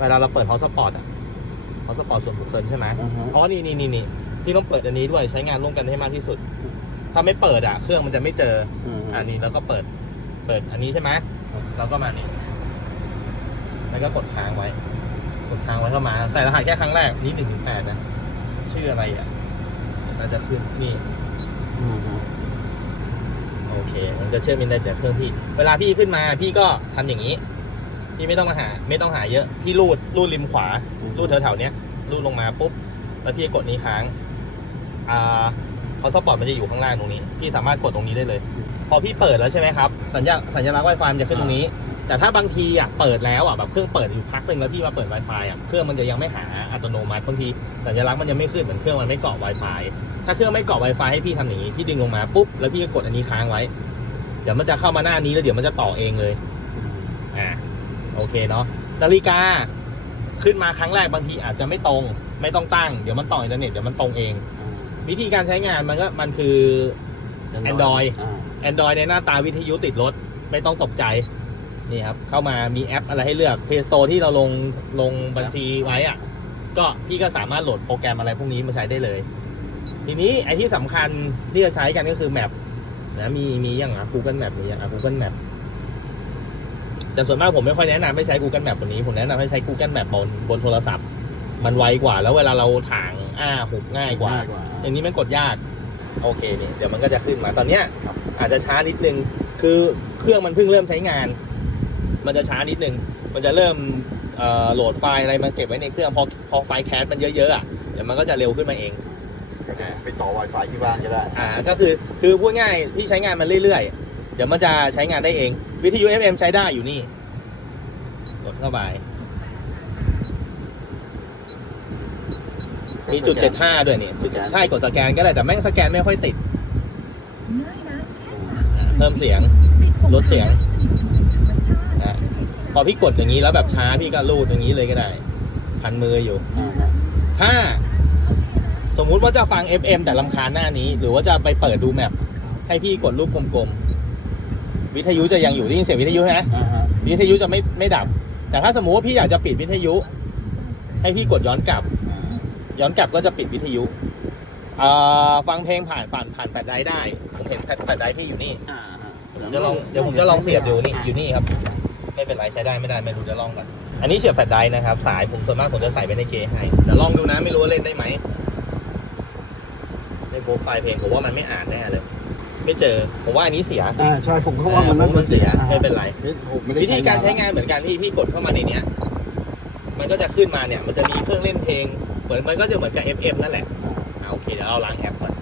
เวลาเราเปิด Hotspot อะ Hotspot ส่วนบุคคลใช่ไหมอ่าฮะอ๋อนี่นี่นี่นี่พี่ต้องเปิดอันนี้ด้วยใช้งานร่วมกันให้มากที่สุด ถ้าไม่เปิดอะ เครื่องมันจะไม่เจอ อืม อันนี้แล้วก็เปิด เปิดอันนี้ใช่ไหมแล้วก็มานี่แล้วก็กดค้างไว้ กดค้างไว้เข้ามา ใส่รหัสแค่ครั้งแรก นี่หนึ่งถึงแปดนะ ชื่ออะไรอะน่าจะขึ้นนี่ อืมฮึโอเค มันจะเชื่อมอินได้จากเครื่องพี่ เวลาพี่ขึ้นมา พี่ก็ทำอย่างนี้ พี่ไม่ต้องมาหา ไม่ต้องหาเยอะ พี่รูดรูดริมขวา รูดแถวๆเนี้ยรูดลงมาปุ๊บ แล้วพี่กดนี้ค้าง อ่าพอสปอร์ตมันจะอยู่ข้างล่างตรงนี้ พี่สามารถกดตรงนี้ได้เลย พอพี่เปิดแล้วใช่ไหมครับ สัญญาสัญลักษณ์ Wi-Fi มันจะขึ้นตรงนี้ แต่ถ้าบางทีอะเปิดแล้วอะแบบเครื่องเปิดอยู่พักหนึ่งแล้วพี่มาเปิด Wi-Fi อะเครื่องมันจะยังไม่หาอัตโนมัติบางทีสัญลักษณ์มันยังไม่ขึ้นเหมือนเครื่องมันไม่เกาะ Wi-Fi ถ้าเครื่องไม่เกาะ Wi-Fi ให้พี่ทำอย่างนี้พี่ดึงลงมาปุ๊บแล้วพี่ก็กดอันนี้ค้างไว้ เดี๋ยวมันจะเข้ามาหน้านี้แล้วเดี๋ยวมันจะต่อเองเลยอ่า โอเคเนาะนาฬิกาขึ้นมาครั้งแรกบางทีอาจจะไม่ตรง ไม่ต้องตั้งเดี๋ยวมันต่ออินเทอร์เน็ตเดี๋ยวมันตรงเอง วิธีการใช้งานมันก็มันคือ Android อ่า Android ในหน้าตาวิทยุติดรถ ไม่ต้องตกใจนี่ครับ เข้ามามีแอปอะไรให้เลือก Play Store ที่เราลงลงบัญชีไว้อะก็พี่ก็สามารถโหลดโปรแกรมอะไรพวกนี้มาใช้ได้เลย ทีนี้ไอ้ที่สำคัญที่จะใช้กันก็คือแมปนะมีมีอย่างอะ Google Map มีอย่างอะ Google Map แต่ส่วนมากผมไม่ค่อยแนะนำให้ใช้ Google Map ตัวนี้ ผมแนะนำให้ใช้ Google Map บนบนโทรศัพท์ มันไวกว่า แล้วเวลาเราถ่างอ้าหุบง่ายกว่า อย่างนี้มันกดยาก โอเคเนี่ยเดี๋ยวมันก็จะขึ้นมา ตอนเนี้ยครับอาจจะช้านิดนึง คือเครื่องมันเพิ่งเริ่มใช้งาน มันจะช้านิดนึง มันจะเริ่มเอ่อโหลดไฟล์อะไรมาเก็บไว้ในเครื่อง พอพอไฟล์แคสมันเยอะๆอะ เดี๋ยวมันก็จะเร็วขึ้นมาเองไปต่อ Wi-Fi ที่บ้านก็ได้ อ่า ก็คือ คือพูดง่ายที่ใช้งานมันเรื่อยๆ เดี๋ยวมันจะใช้งานได้เอง วิทยุ FM ใช้ได้อยู่นี่ กดเข้าไป มีจุด75ด้วยนี่จุดใช่กดสแกนก็ได้แต่แม่งสแกนไม่ค่อยติด เพิ่มเสียง ลดเสียงอะพอพี่กดอย่างนี้แล้วแบบช้าพี่ก็รูดอย่างนี้เลยก็ได้ พันมืออยู่อ่าฮะถ้าสมมุติว่าจะฟัง FM แต่ลำคาญหน้านี้ หรือว่าจะไปเปิดดูแมปให้พี่กดรูปกลมๆ วิทยุจะยังอยู่ได้ยินเสียงวิทยุใช่ไหมอ่าฮะวิทยุจะไม่ไม่ดับ แต่ถ้าสมมุติว่าพี่อยากจะปิดวิทยุ ให้พี่กดย้อนกลับ อ่าย้อนกลับก็จะปิดวิทยุเอ่อฟังเพลงผ่านผ่านผ่านแฟลชไดรฟ์ได้ผมเห็นแฟลชแฟลชไดรฟ์พี่อยู่นี่ อ่าฮะผมจะลองเดี๋ยวผมจะลองเสียบดูนี่อยู่นี่ครับ ไม่เป็นไรใช้ได้ไม่ได้ไม่รู้จะลองกันอันนี้เสียบแฟลชไดรฟ์นะครับ สายผมส่วนมากผมจะใส่ไว้ในเกย์ให้เดี๋ยวลองดูนะไม่รู้ว่าเล่นได้ไหมในโปรไฟล์เพลงผมว่ามันไม่อ่านแน่เลย ไม่เจอ ผมว่าอันนี้เสียอ่าใช่ผมก็ว่ามันน่าจะเสียไม่เป็นไรไม่ผมไม่ได้วิธีการใช้งานเหมือนกันที่พี่กดเข้ามาในเนี้ย มันก็จะขึ้นมาเนี่ย มันจะมีเครื่องเล่นเพลง เหมือนมันก็จะเหมือนกับ FM นั่นแหละอ่าโอเคเดี๋ยวเราล้างแอปก่อน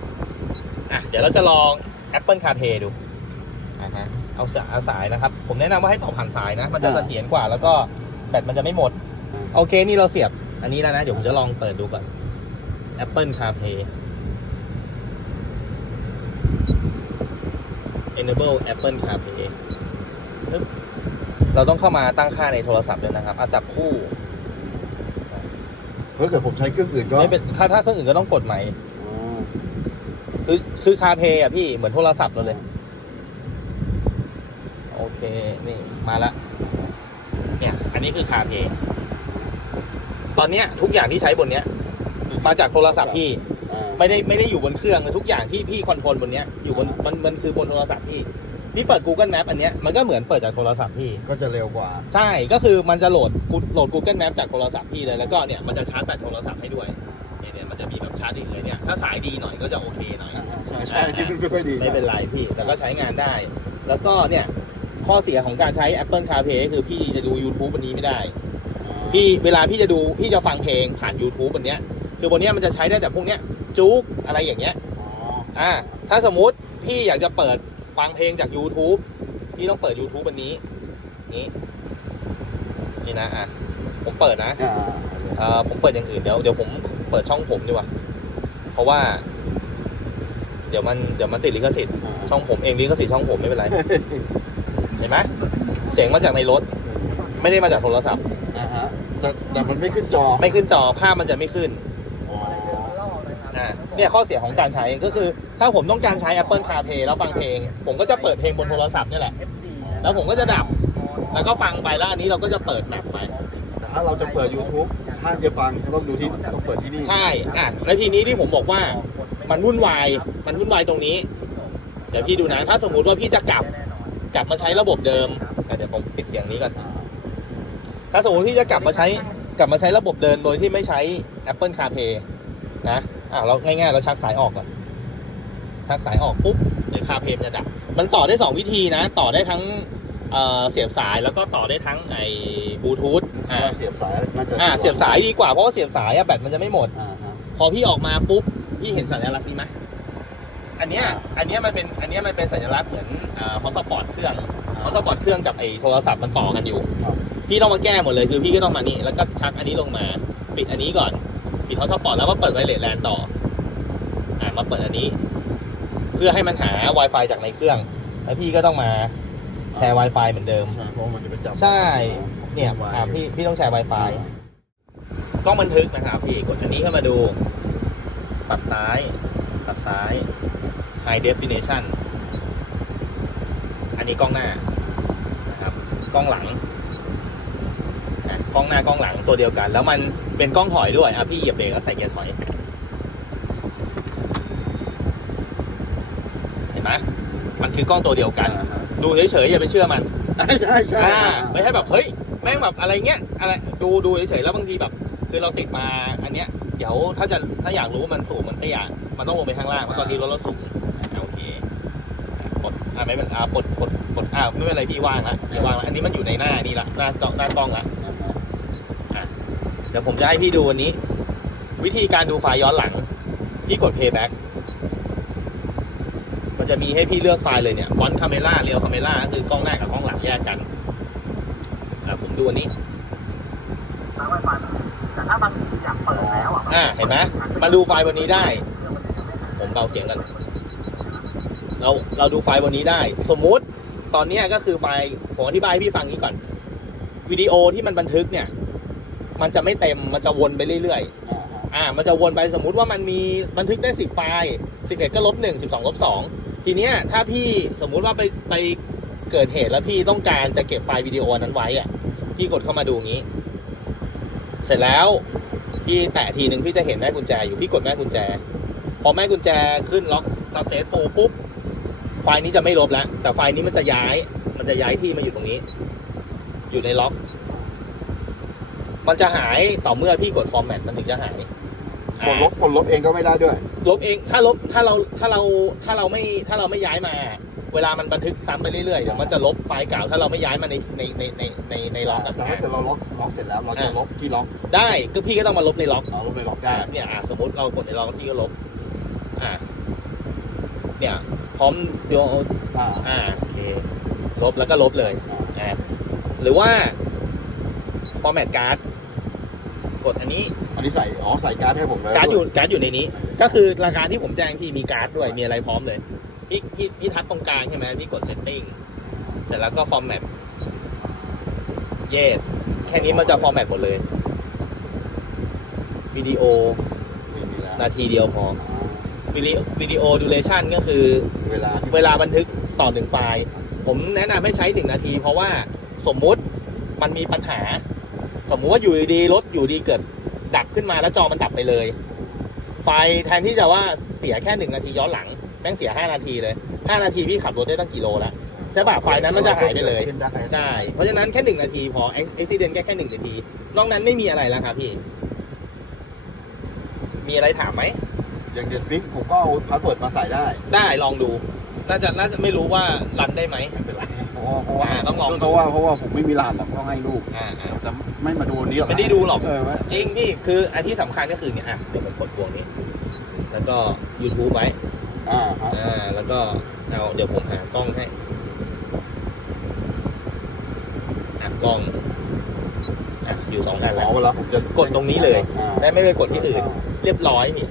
อะเดี๋ยวเราจะลอง Apple CarPlay ดูอะฮะเอาสายเอาสายนะครับ ผมแนะนำว่าให้ต่อผ่านสายนะ มันจะเสถียรกว่าแล้วก็แบตมันจะไม่หมด โอเคนี่เราเสียบอันนี้แล้วนะ เดี๋ยวผมจะลองเปิดดูก่อน Apple CarPlay enable Apple CarPlay ปึ๊บเราต้องเข้ามาตั้งค่าในโทรศัพท์ด้วยนะครับอาจับคู่ถ้าเกิดผมใช้เครื่องอื่นก็ไม่เป็นถ้าถ้าเครื่องอื่นก็ต้องกดใหม่อ๋อคือคือคาเพย์อะพี่เหมือนโทรศัพท์เราเลย โอเค นี่มาละเนี่ย อันนี้คือคาเพย์ตอนเนี้ย ทุกอย่างที่ใช้บนเนี้ย มาจากโทรศัพท์พี่อ่า ไม่ได้ไม่ได้อยู่บนเครื่องเลยทุกอย่างที่พี่คอนโทรลบนเนี้ยอยู่บนมันมันคือบนโทรศัพท์พี่พี่เปิด Google Map อันเนี้ยมันก็เหมือนเปิดจากโทรศัพท์พี่ ก็จะเร็วกว่า ใช่ก็คือมันจะโหลดโหลด Google Map จากโทรศัพท์พี่เลยแล้วก็เนี่ยมันจะชาร์จแบตโทรศัพท์ให้ด้วยเนี่ยเนี่ยมันจะมีแบบชาร์จอีกเลยเนี่ยถ้าสายดีหน่อยก็จะโอเคหน่อยอ่าใช่ใช่ที่มันไม่ค่อยดีไม่เป็นไรพี่แต่ก็ใช้งานได้ แล้วก็เนี่ยข้อเสียของการใช้ Apple CarPlay ก็คือพี่จะดู YouTube วันนี้ไม่ได้ พี่เวลาพี่จะดูพี่จะฟังเพลงผ่าน YouTube บนเนี้ยคือบนเนี้ยมันจะใช้ได้แต่พวกเนี้ย จุ๊กอะไรอย่างเงี้ยอ๋ออ่าถ้าสมมุติพี่อยากจะเปิดฟังเพลงจาก YouTube พี่ต้องเปิด YouTube วันนี้ นี้นี่นะอะผมเปิดนะอ่าเอ่อผมเปิดอย่างอื่นเดี๋ยวเดี๋ยวผมเปิดช่องผมดีกว่า เพราะว่า เดี๋ยวมันเดี๋ยวมันติดลิขสิทธิ์ช่องผมเองลิขสิทธิ์ช่องผมไม่เป็นไรเห็นไหมเสียงมาจากในรถ ไม่ได้มาจากโทรศัพท์อ่าฮะแต่แต่มันไม่ขึ้นจอ ไม่ขึ้นจอภาพมันจะไม่ขึ้น อ๋ออ่าเนี่ยข้อเสียของการใช้ก็คือ ถ้าผมต้องการใช้ Apple CarPlay แล้วฟังเพลง ผมก็จะเปิดเพลงบนโทรศัพท์นี่แหละ แล้วผมก็จะดับ แล้วก็ฟังไปแล้วอันนี้เราก็จะเปิดแมปไปถ้าเราจะเปิด YouTube ถ้าจะฟังก็ต้องดูที่ต้องเปิดที่นี่ใช่ อะ แล้วทีนี้ที่ผมบอกว่ามันวุ่นวาย มันวุ่นวายตรงนี้ เดี๋ยวพี่ดูนะ ถ้าสมมุติว่าพี่จะกลับ กลับมาใช้ระบบเดิมอะเดี๋ยวผมปิดเสียงนี้ก่อน ถ้าสมมติพี่จะกลับมาใช้ กลับมาใช้ระบบเดินโดยที่ไม่ใช้ Apple CarPlay นะ อะเราง่ายๆเราชักสายออกก่อนชักสายออกปุ๊บเดี๋ยว CarPlay มันจะดับ มันต่อได้สองวิธีนะ ต่อได้ทั้งเอ่อเสียบสายแล้วก็ต่อได้ทั้งไอ้บลูทูธอ่าเสียบสายน่าจะอ่าเสียบสายดีกว่าเพราะว่าเสียบสายอะแบตมันจะไม่หมดอ่าฮะพอพี่ออกมาปุ๊บพี่เห็นสัญลักษณ์นี้ไหมอันเนี้ยอันเนี้ยมันเป็นอันเนี้ยมันเป็นสัญลักษณ์เหมือนอ่าฮอสปอร์ตเครื่องฮอสปอร์ตเครื่องกับไอ้โทรศัพท์มันต่อกันอยู่ครับพี่ต้องมาแก้หมดเลยคือพี่ก็ต้องมานี่แล้วก็ชักอันนี้ลงมา ปิดอันนี้ก่อน ปิดฮอสปอร์ตแล้วก็เปิดไวเลสแลนต่อ อ่ามาเปิดอันนี้ เพื่อให้มันหา Wi-Fi จากในเครื่อง แล้วพี่ก็ต้องมาแชร์ Wi-Fi เหมือนเดิม ใช่เพราะมันจะไปจับ ใช่ เนี่ยอ่าพี่พี่ต้องแชร์ Wi-Fi กล้องบันทึกนะครับพี่กดอันนี้เข้ามาดู ปัดซ้าย ปัดซ้าย High Definition อันนี้กล้องหน้านะครับ กล้องหลังอะกล้องหน้ากล้องหลังตัวเดียวกัน แล้วมัน เป็นกล้องถอยด้วยอะพี่เหยียบเบรกแล้วใส่เกียร์ถอยเห็นไหมมันคือกล้องตัวเดียวกันอ่าฮะดูเฉยๆอย่าไปเชื่อมันใช่ใช่ใช่อ่าไม่ใช่แบบเฮ้ยแม่งแบบอะไรเงี้ยอะไรดูดูเฉยๆแล้วบางทีแบบ คือเราติดมาอันเนี้ยเดี๋ยวถ้าจะถ้าอยากรู้ว่ามันสูงมันเตี้ยมันต้องลงไปข้างล่างเพราะตอนนี้รถเราสูงอะโอเคอะกดอ่าไม่เป็นอ่ากดกดกดอ่าไม่เป็นไรพี่ว่างละพี่ว่างละอันนี้มันอยู่ในหน้านี่ละหน้าจอหน้ากล้องละอ่าฮะเดี๋ยวผมจะให้พี่ดูอันนี้ วิธีการดูไฟล์ย้อนหลัง พี่กด playback มันจะมีให้พี่เลือกไฟล์เลยเนี่ยฟอนต์คาเมล่าเรียวคาเมล่าคือกล้องหน้ากับกล้องหลังแยกกันอะผมดูอันนี้ตั้งไว้ฟันแต่ถ้ามันอยากเปิดแล้วอะอ่าเห็นไหมมาดูไฟล์บนนี้ได้ ผมเบาเสียงกัน เราเราดูไฟล์บนนี้ได้ สมมุติตอนเนี้ยก็คือไฟล์ผมอธิบายให้พี่ฟังนี้ก่อนวิดีโอที่มันบันทึกเนี่ย มันจะไม่เต็มมันจะวนไปเรื่อยๆอ่าฮะอ่ามันจะวนไปสมมุติว่ามันมีบันทึกได้สิบไฟล์สิบเอ็ดก็ลบหนึ่งสิบสองลบสองทีเนี้ยถ้าพี่สมมุติว่าไปไปเกิดเหตุแล้วพี่ต้องการจะเก็บไฟล์วิดีโอนั้นไว้อะพี่กดเข้ามาดูงี้ เสร็จแล้วพี่แตะทีหนึ่งพี่จะเห็นแม่กุญแจอยู่พี่กดแม่กุญแจ พอแม่กุญแจขึ้นล็อก successful ปุ๊บไฟล์นี้จะไม่ลบแล้ว แต่ไฟล์นี้มันจะย้าย มันจะย้ายที่มาอยู่ตรงนี้ อยู่ในล็อก มันจะหายต่อเมื่อพี่กด format มันถึงจะหาย กดลบกดลบเองก็ไม่ได้ด้วย ลบเองถ้าลบถ้าเราถ้าเราถ้าเราไม่ถ้าเราไม่ย้ายมา เวลามันบันทึกซ้ำไปเรื่อยๆเดี๋ยวมันจะลบไฟล์เก่าถ้าเราไม่ย้ายมาในในในในในในล็อกอะแต่ถ้าเกิดเราล็อกล็อกเสร็จแล้วเราจะลบที่ล็อกได้ก็พี่ก็ต้องมาลบในล็อกเราลบไปล็อกได้อ่าเนี่ยอะสมมติเรากดในล็อกพี่ก็ลบอ่าเนี่ยพร้อมเดียวอ่าอ่าโอเคลบแล้วก็ลบเลยอ่าอ่าหรือว่า format card กดอันนี้อันนี้ใส่อ๋อใส่การ์ดให้ผมเลยการ์ดอยู่การ์ดอยู่ในนี้ ก็คือราคาที่ผมแจ้งพี่มีการ์ดด้วยมีอะไรพร้อมเลยพี่พี่พี่ทัดตรงกลางใช่ไหมพี่กด setting เสร็จแล้วก็ format เยสแค่นี้มันจะ format หมดเลยวิดีโอไม่มีแล้วนาทีเดียวพอวิดีโอวิดีโอ duration ก็คือเวลาที่เวลาบันทึกต่อหนึ่งไฟล์ ผมแนะนำให้ใช้หนึ่งนาที เพราะว่าสมมุติมันมีปัญหา สมมุติว่าอยู่ดีๆรถอยู่ดีเกิดดับขึ้นมาแล้วจอมันดับไปเลย ไฟล์แทนที่จะว่าเสียแค่หนึ่งนาทีย้อนหลังแม่งเสียห้านาทีเลยห้านาทีพี่ขับรถได้ตั้งกี่โลแล้วใช่ป่ะไฟล์นั้นมันจะหายไปเลยขึ้นได้ใช่เพราะฉะนั้นแค่หนึ่งนาทีพอเอ็กซิเดนแค่แค่หนึ่งนาที นอกนั้นไม่มีอะไรแล้วครับพี่ มีอะไรถามไหมอย่างเด็ดฟิกผมก็เอาพาสเวิร์ดมาใส่ได้ ได้ลองดู น่าจะน่าจะไม่รู้ว่ารันได้ไหมไม่เป็นไร เพราะว่าเพราะว่าอ่าต้องลองดู เพราะว่าเพราะว่าผมไม่มีร้านหรอกต้องให้ลูกอ่าอ่า แต่ไม่มาดูอันนี้หรอกไม่ได้ดูหรอก เออไหมจริงพี่คืออันที่สำคัญก็คือเนี่ยอะเดี๋ยวผมกดพวงนี้ แล้วก็ YouTube ไว้อ่าครับอ่าแล้วก็เอาเดี๋ยวผมหากล้องให้อะกล้องอะอยู่สองอันอ๋แล้อวเวลาผมจะกดตรงนี้เลย อ่า ได้ไม่ไปกดที่อื่น เรียบร้อยนี่